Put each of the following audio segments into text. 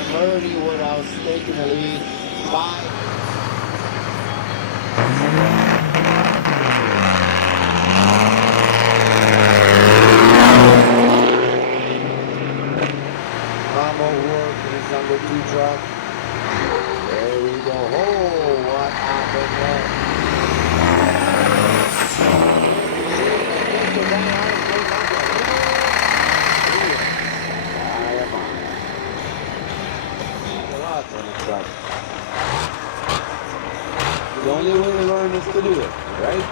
on Murray Woodhouse taking the lead by work in his number 2 truck. There we go. Oh, what happened there? The only way to learn is to do it, right?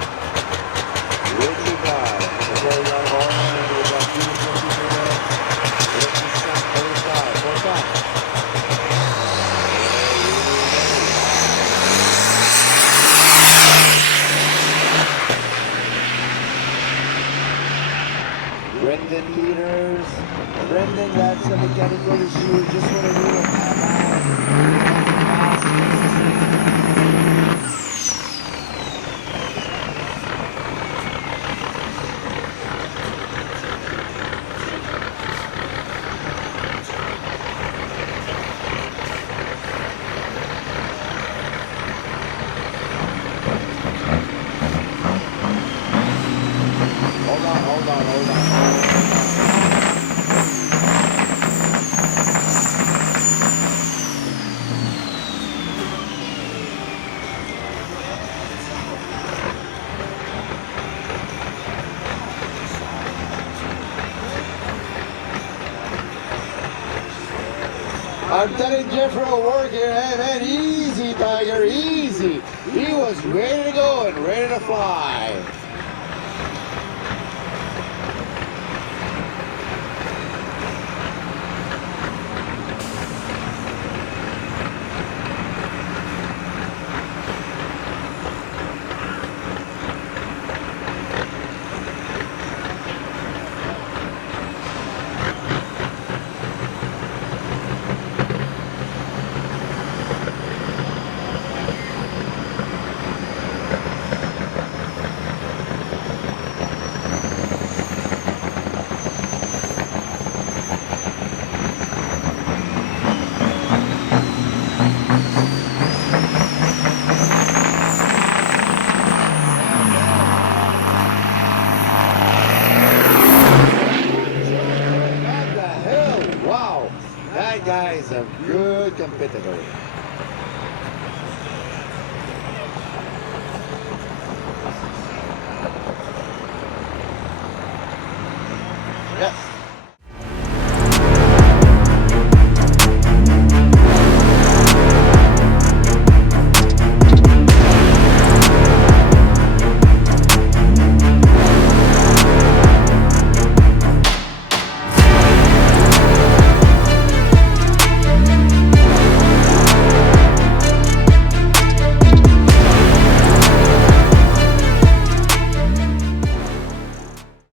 Richie guy. Brendan Peters. Brendan, that's the mechanical issue. Just want to do a Hold on. I'm telling Jeffrey will work here, hey man, easy Tiger, easy. He was ready to go and ready to fly. That guy is a good competitor.